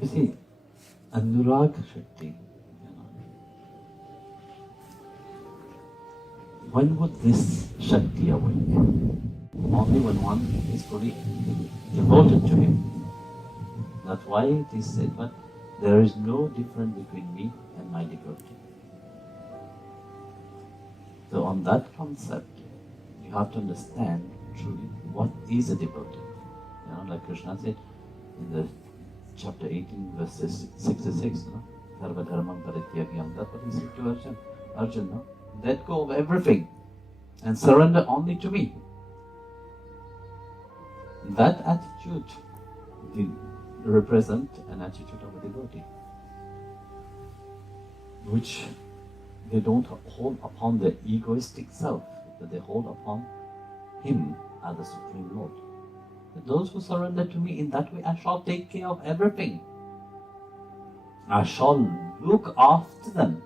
You see, Anugraha Shakti, when would this Shakti awake? Only when one is fully devoted to him. That's why it is said, but there is no difference between me and my devotee. So on that concept, you have to understand truly what is a devotee. Like Krishna said in the chapter 18, verses 66, Sarva dharmam parityagam. That's what he said to Arjuna. Arjuna, let go of everything and surrender only to me. That attitude will represent an attitude of a devotee, which they don't hold upon their egoistic self, but they hold upon Him as the Supreme Lord. Those who surrender to me, in that way I shall take care of everything. I shall look after them,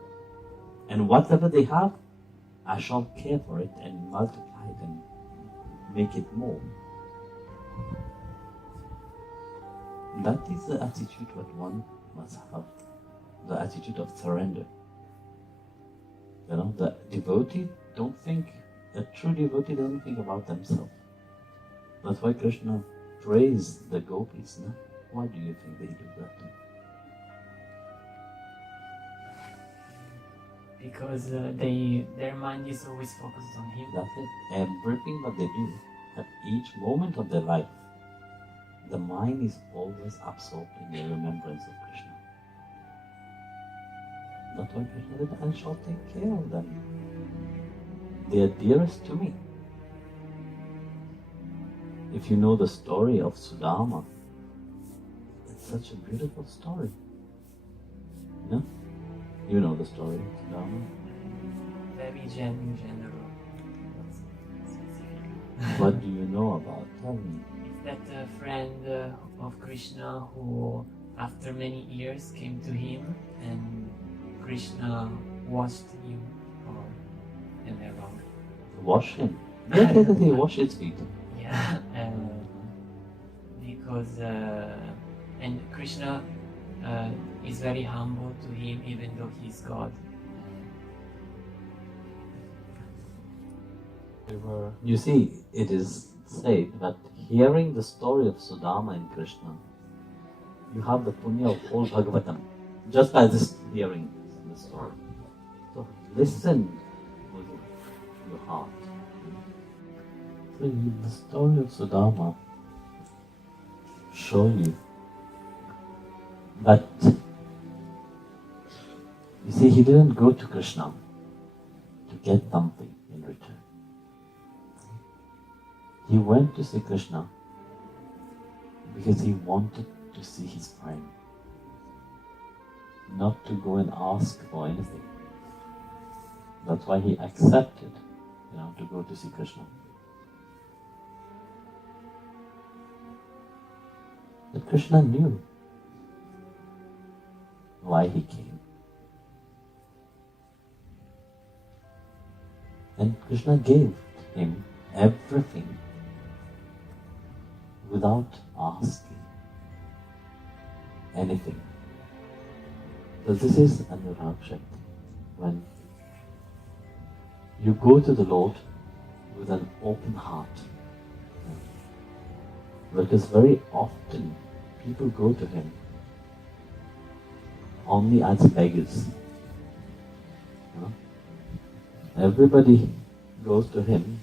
and whatever they have, I shall care for it and multiply it and make it more. That is the attitude that one must have, the attitude of surrender. The devotee don't think, a true devotee doesn't think about themselves. That's why Krishna praised the gopis. No? Why do you think they do that? Because their mind is always focused on Him. That's it. Everything that they do, at each moment of their life, the mind is always absorbed in the remembrance of Krishna. That's why Krishna said, I shall take care of them. They are dearest to me. If you know the story of Sudama, it's such a beautiful story. You know the story of Sudama? Very general. What do you know about? Tell me. It's that friend of Krishna who, after many years, came to him and Krishna washed him. Or am I wrong? Wash him? Yes, he wash his feet. Yeah, because and Krishna is very humble to him, even though he's God. You see, it is said that hearing the story of Sudama and Krishna, you have the punya of whole Bhagavatam, just by this hearing the story. So listen with your heart. So the story of Sudama show you that, you see, he didn't go to Krishna to get something in return. He went to see Krishna because he wanted to see his friend, not to go and ask for anything. That's why he accepted, to go to see Krishna. But Krishna knew why he came. And Krishna gave him everything without asking anything. So this is Anugraha Shakti. When you go to the Lord with an open heart. Because very often people go to Him only as beggars. Everybody goes to Him,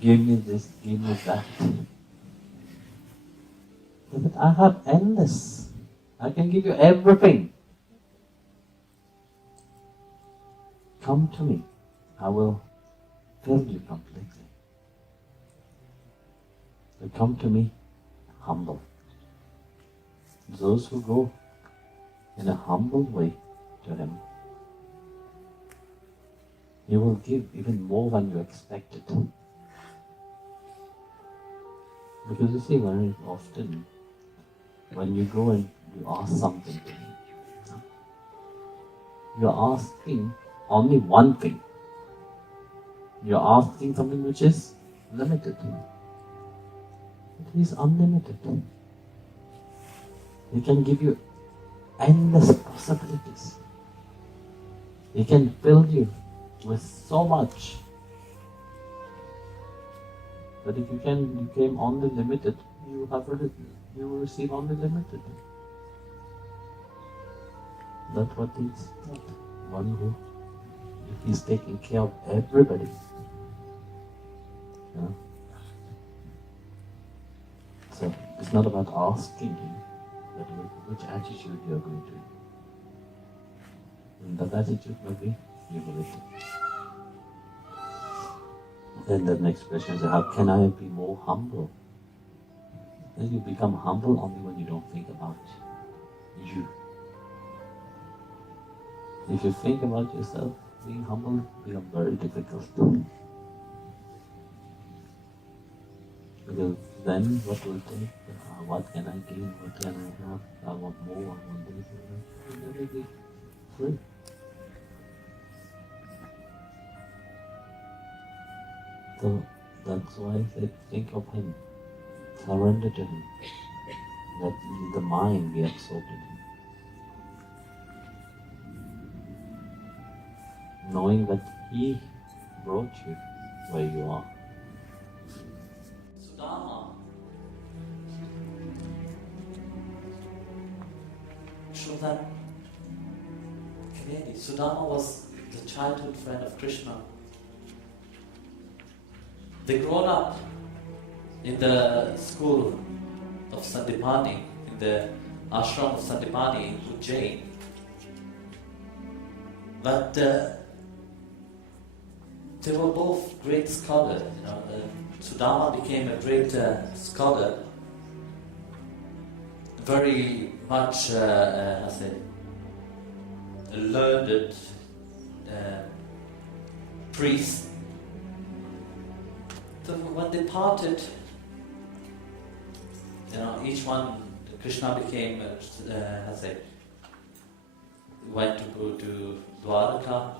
give me this, give me that. But I have endless. I can give you everything. Come to me. I will fill you completely. So come to me humble. Those who go in a humble way to Him, He will give even more than you expected. Because you see, very often, when you go and you ask something to Him, you're asking only one thing. You're asking something which is limited. But He is unlimited. He can give you endless possibilities. He can fill you with so much. But if you became only limited, you will receive only limited. That's what he's not. One who, if he's taking care of everybody. Yeah. So it's not about asking him, but which attitude you are going to. And that attitude will be humility. Then the next question is, how can I be more humble? Then you become humble only when you don't think about you. If you think about yourself, being humble becomes very difficult. Because then what will take? What can I gain? What can I have? I want more, I want this. You will never be free. So that's why I said, think of him, surrender to him, let the mind be absorbed in him. Knowing that he brought you where you are. Sudama. Show that clearly. Sudama was the childhood friend of Krishna. They grown up in the school of Sandipani, in the ashram of Sandipani in Ujjain. But they were both great scholars. Sudama became a great scholar, very much a learned priest. So when they parted, each one, Krishna became, went to go to Dwaraka,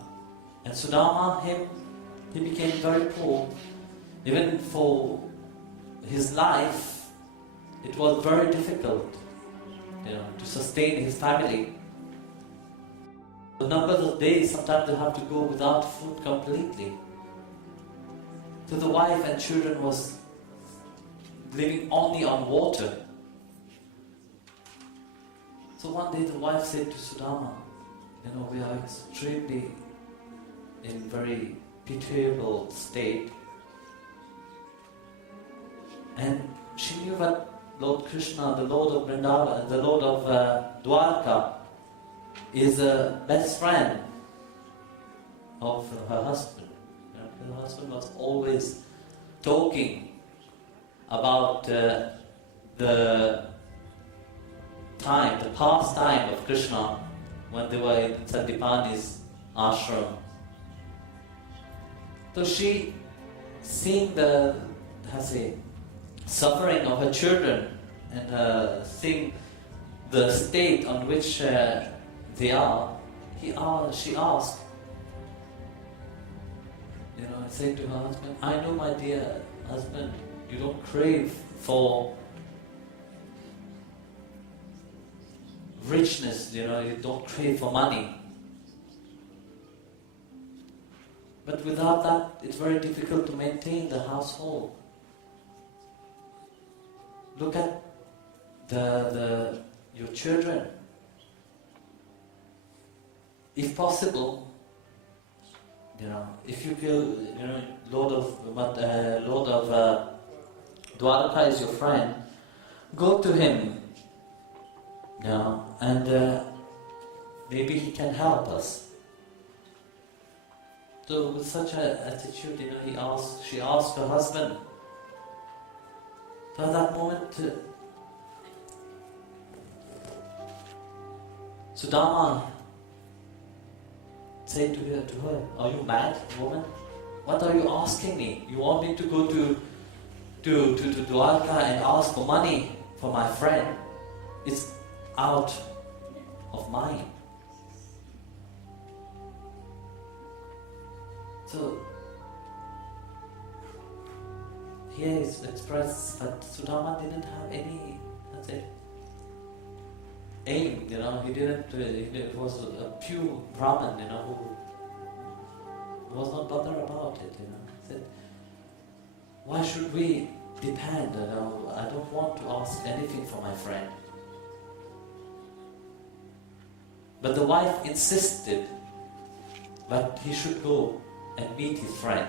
and Sudama, he became very poor. Even for his life, it was very difficult, to sustain his family. The number of days, sometimes they have to go without food completely. So the wife and children was living only on water. So one day the wife said to Sudama, we are extremely in very pitiable state. And she knew that Lord Krishna, the Lord of Vrindavan, the Lord of Dwarka, is a best friend of her husband. Her husband was always talking about the past time of Krishna when they were in Sandipani's ashram. So she, seeing the suffering of her children and seeing the state on which they are, she asked, saying to her husband, I know, my dear husband, you don't crave for richness, you don't crave for money. But without that, it's very difficult to maintain the household. Look at your children. If possible, if you go, Lord of Dwaraka is your friend, go to him, and maybe he can help us. So with such an attitude, she asked her husband. So at that moment, Sudama said to her, are you mad, woman? What are you asking me? You want me to go to Dwarka and ask for money for my friend? It's out of mine. So here is expressed that Sudama didn't have any aim, he didn't, it was a pure Brahman, who was not bothered about it, He said, why should we depend, I don't want to ask anything from my friend. But the wife insisted that he should go and meet his friend.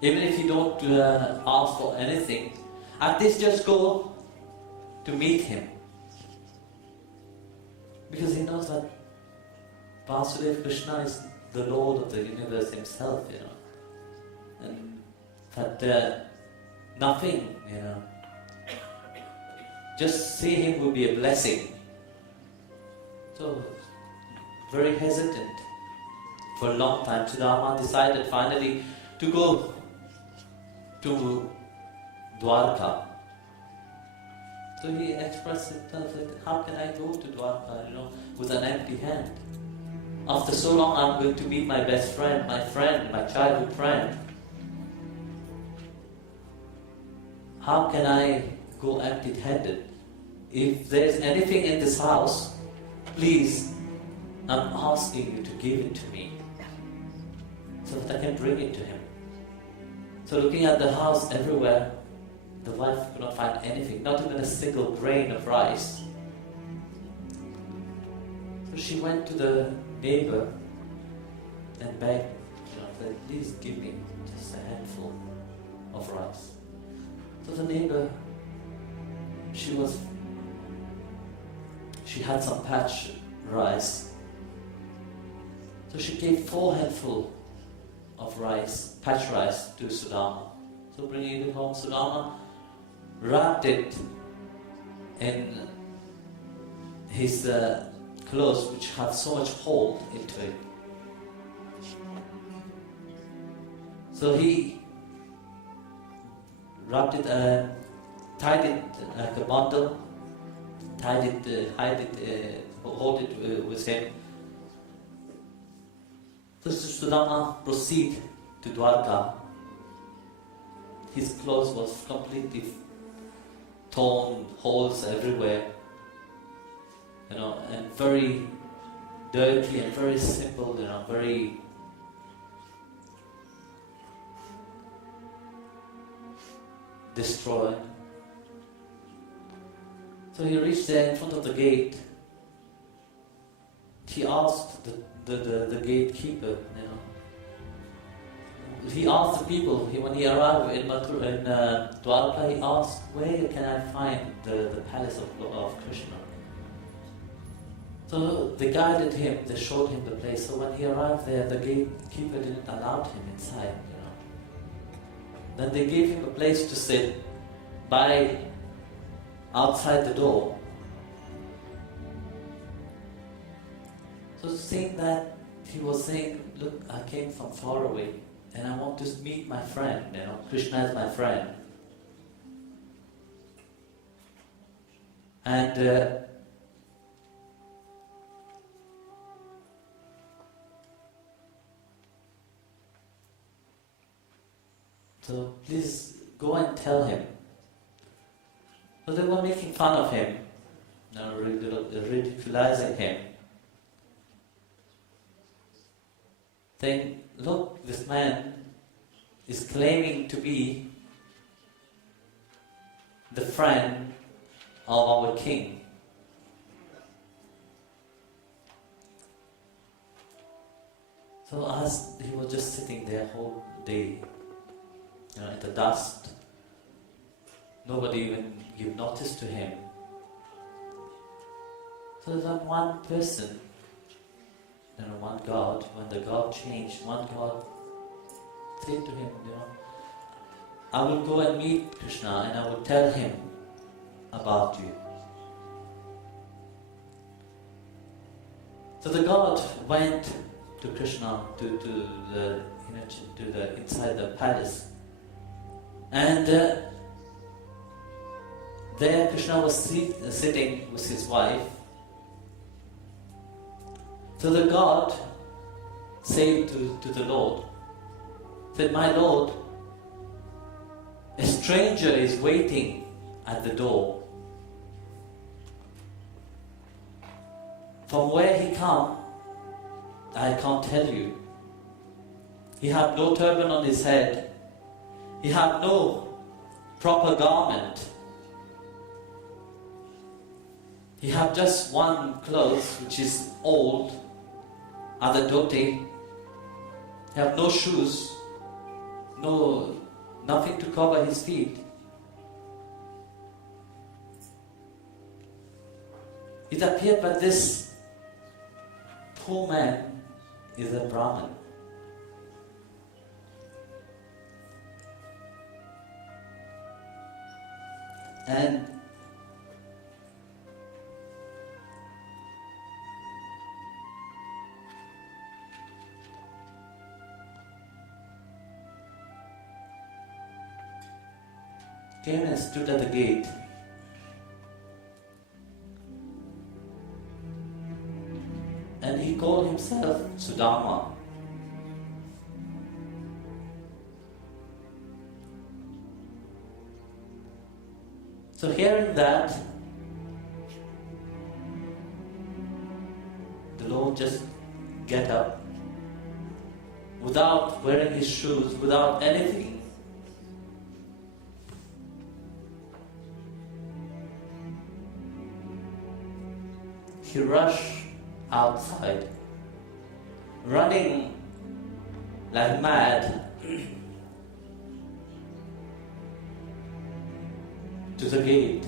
Even if you don't ask for anything, at least just go to meet him. Because he knows that Vasudeva Krishna is the Lord of the universe himself, and that nothing, just see him will be a blessing. So, very hesitant for a long time, Sudama decided finally to go to Dwarka. So he expressed himself that, how can I go to Dwarka, with an empty hand? After so long I'm going to meet my best friend, my childhood friend. How can I go empty-handed? If there's anything in this house, please, I'm asking you to give it to me, so that I can bring it to him. So looking at the house everywhere, the wife could not find anything, not even a single grain of rice. So she went to the neighbor and begged, said, please give me just a handful of rice. So the neighbor, she had some patch rice. So she gave 4 handfuls of rice, patch rice, to Sudama. So bringing it home, Sudama wrapped it in his clothes, which have so much hole into it. So he wrapped it, tied it like a bundle, hold it with him. So Sudama proceeded to Dwarka. His clothes was completely torn, holes everywhere, and very dirty and very simple, very destroyed. So he reached there in front of the gate. He asked the gatekeeper, he asked the people, when he arrived in Dwarka, he asked, where can I find the palace of Krishna? So they guided him, they showed him the place. So when he arrived there, the gatekeeper didn't allow him inside. Then they gave him a place to sit outside the door. So seeing that, he was saying, look, I came from far away and I want to meet my friend, Krishna is my friend. And so please go and tell him. So they were making fun of him, ridiculizing him, saying, look, this man is claiming to be the friend of our king. So as he was just sitting there whole day, in the dust, nobody even gave notice to him. So there's one person, one God, when the God changed, one God said to him, I will go and meet Krishna and I will tell him about you. So the God went to Krishna, to the inside the palace, and there Krishna was sitting with his wife. So the God said to the Lord, said, my Lord, a stranger is waiting at the door. From where he come, I can't tell you. He had no turban on his head. He had no proper garment. He had just one clothes which is old, other dhoti. He had no shoes, nothing to cover his feet. It appeared that this poor man is a Brahmin. And came and stood at the gate. And he called himself Sudama. So hearing that, the Lord just get up without wearing his shoes, without anything. He rushed outside, running like mad to the gate.